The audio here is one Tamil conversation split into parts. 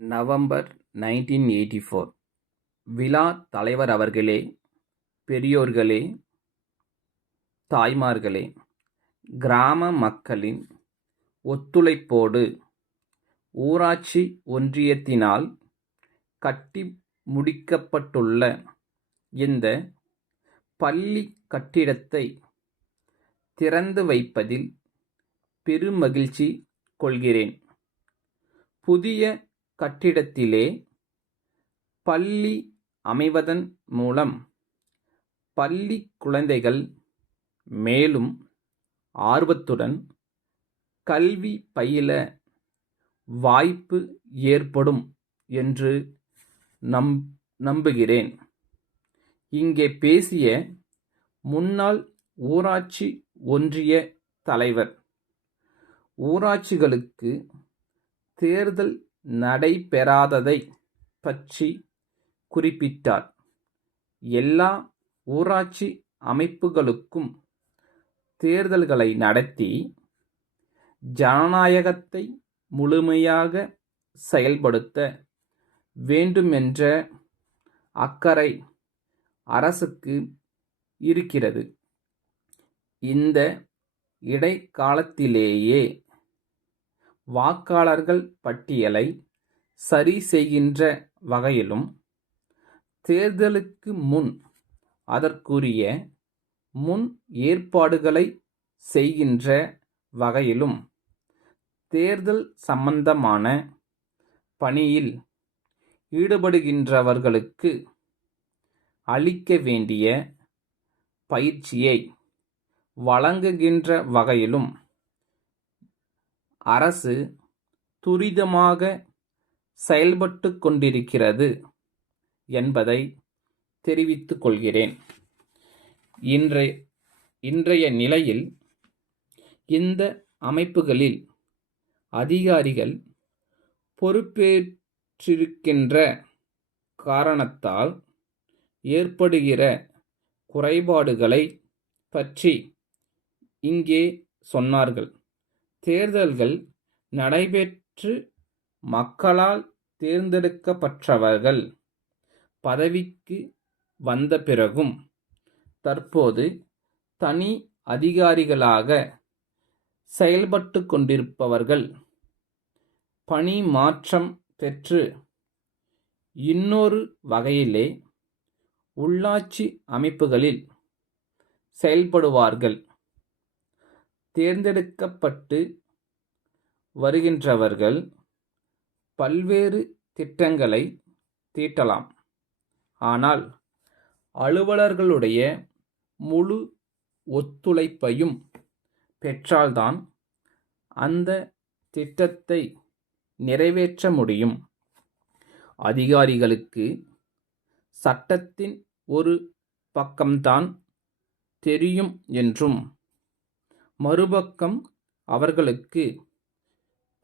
நவம்பர் 1984. விழா தலைவர் அவர்களே, பெரியோர்களே, தாய்மார்களே, கிராம மக்களின் ஒத்துழைப்போடு ஊராட்சி ஒன்றியத்தினால் கட்டி முடிக்கப்பட்டுள்ள இந்த பள்ளி கட்டிடத்தை திறந்து வைப்பதில் பெருமகிழ்ச்சி கொள்கிறேன். புதிய கட்டிடத்திலே பள்ளி அமைவதன் மூலம் பள்ளி குழந்தைகள் மேலும் ஆர்வத்துடன் கல்வி பயில வாய்ப்பு ஏற்படும் என்று நம்புகிறேன். இங்கே பேசிய முன்னாள் ஊராட்சி ஒன்றிய தலைவர் ஊராட்சிகளுக்கு தேர்தல் நடைபெறாததை பற்றி குறிப்பிட்டார். எல்லா ஊராட்சி அமைப்புகளுக்கும் தேர்தல்களை நடத்தி ஜனநாயகத்தை முழுமையாக செயல்படுத்த வேண்டுமென்ற அக்கறை அரசுக்கு இருக்கிறது. இந்த இடைக்காலத்திலேயே வாக்காளர்கள் பட்டியலை சரி செய்கின்ற வகையிலும் தேர்தலுக்கு முன் அதற்குரிய முன் ஏற்பாடுகளை செய்கின்ற வகையிலும் தேர்தல் சம்பந்தமான பணியில் ஈடுபடுகின்றவர்களுக்கு அளிக்க வேண்டிய பயிற்சியை வழங்குகின்ற வகையிலும் அரசு துரிதமாக செயல்பட்டு கொண்டிருக்கிறது என்பதை தெரிவித்துக் கொள்கிறேன். இன்றைய நிலையில் இந்த அமைப்புகளில் அதிகாரிகள் பொறுப்பேற்றிருக்கின்ற காரணத்தால் ஏற்படுகிற குறைபாடுகளை பற்றி இங்கே சொன்னார்கள். தேர்தல்கள் நடைபெற்று மக்களால் தேர்ந்தெடுக்கப்பட்டவர்கள் பதவிக்கு வந்த பிறகும் தற்போது தனி அதிகாரிகளாக செயல்பட்டு கொண்டிருப்பவர்கள் பணி மாற்றம் பெற்று இன்னொரு வகையிலே உள்ளாட்சி அமைப்புகளில் செயல்படுவார்கள். தேர்ந்தெடுக்கப்பட்டு வருகின்றவர்கள் பல்வேறு திட்டங்களை தீட்டலாம். ஆனால் அலுவலர்களுடைய முழு ஒத்துழைப்பையும் பெற்றால்தான் அந்த திட்டத்தை நிறைவேற்ற முடியும். அதிகாரிகளுக்கு சட்டத்தின் ஒரு பக்கம்தான் தெரியும் என்றும் மறுபக்கம் அவர்களுக்கு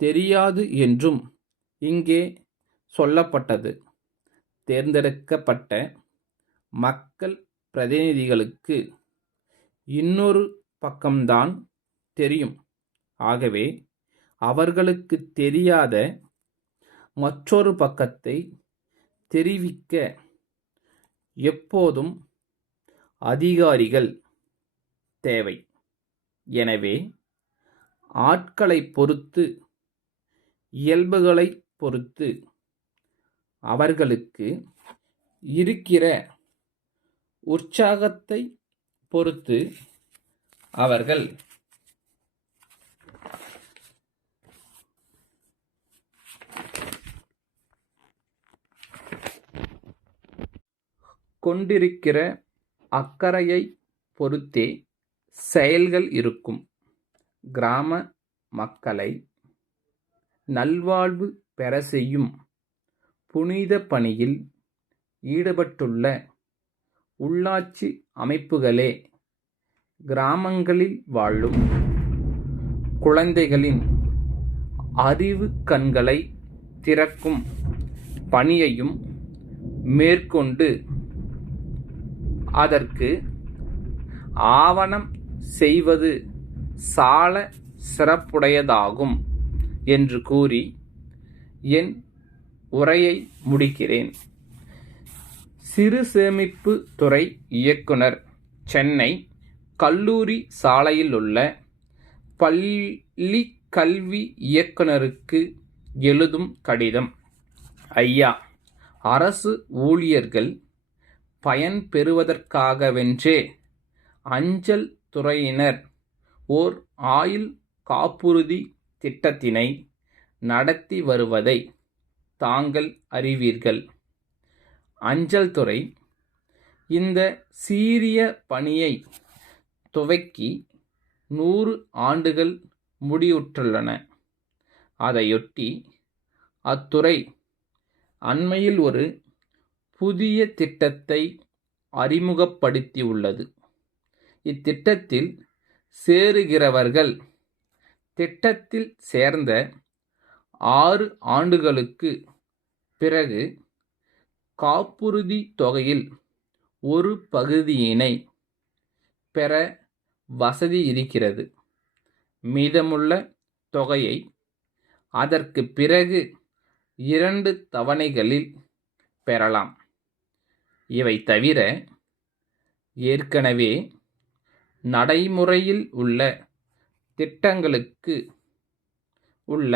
தெரியாது என்றும் இங்கே சொல்லப்பட்டது. தேர்ந்தெடுக்கப்பட்ட மக்கள் பிரதிநிதிகளுக்கு இன்னொரு பக்கம்தான் தெரியும். ஆகவே அவர்களுக்கு தெரியாத மற்றொரு பக்கத்தை தெரிவிக்க எப்போதும் அதிகாரிகள் தேவை. எனவே ஆட்களை பொறுத்து, இயல்புகளை பொறுத்து, அவர்களுக்கு இருக்கிற உற்சாகத்தை பொறுத்து அவர்கள் கொண்டிருக்கிற அக்கறையை பொறுத்தே செயல்கள் இருக்கும். கிராம மக்களை நல்வாழ்வு பெற செய்யும் புனித பணியில் ஈடுபட்டுள்ள உள்ளாட்சி அமைப்புகளே கிராமங்களில் வாழும் குழந்தைகளின் அறிவு கண்களை திறக்கும் பணியையும் மேற்கொண்டு அதற்கு ஆவணம் செய்வது சால சிறப்புடையதாகும் என்று கூறி என் உரையை முடிக்கிறேன். சிறு சேமிப்பு துறை இயக்குனர், சென்னை கல்லூரி சாலையில் உள்ள பள்ளி கல்வி இயக்குனருக்கு எழுதும் கடிதம். ஐயா, அரசு ஊழியர்கள் பயன் பெறுவதற்காகவென்றே அஞ்சல் துறையினர் ஓர் ஆயுள் காப்புறுதி திட்டத்தினை நடத்தி வருவதை தாங்கள் அறிவீர்கள். அஞ்சல் துறை இந்த சீரிய பணியை துவக்கி 100 ஆண்டுகள் முடிவுற்றுள்ளன. அதையொட்டி அத்துறை அண்மையில் ஒரு புதிய திட்டத்தை அறிமுகப்படுத்தியுள்ளது. இத்திட்டத்தில் சேருகிறவர்கள் திட்டத்தில் சேர்ந்த 6 ஆண்டுகளுக்கு பிறகு காப்புறுதி தொகையில் ஒரு பகுதியினை பெற வசதி இருக்கிறது. மீதமுள்ள தொகையை அதற்கு பிறகு 2 தவணைகளில் பெறலாம். இவை தவிர ஏற்கனவே நடைமுறையில் உள்ள திட்டங்களுக்கு உள்ள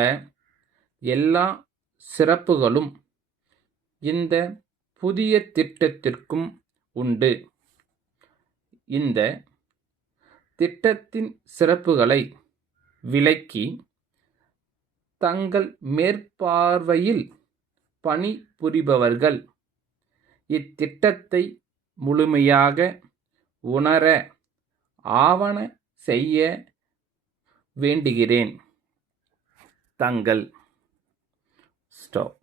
எல்லா சிறப்புகளும் இந்த புதிய திட்டத்திற்கும் உண்டு. இந்த திட்டத்தின் சிறப்புகளை விளக்கி தங்கள் மேற்பார்வையில் பணிபுரிபவர்கள் இத்திட்டத்தை முழுமையாக உணர ஆவன செய்ய வேண்டுகிறேன். தங்கள் ஸ்டாப்.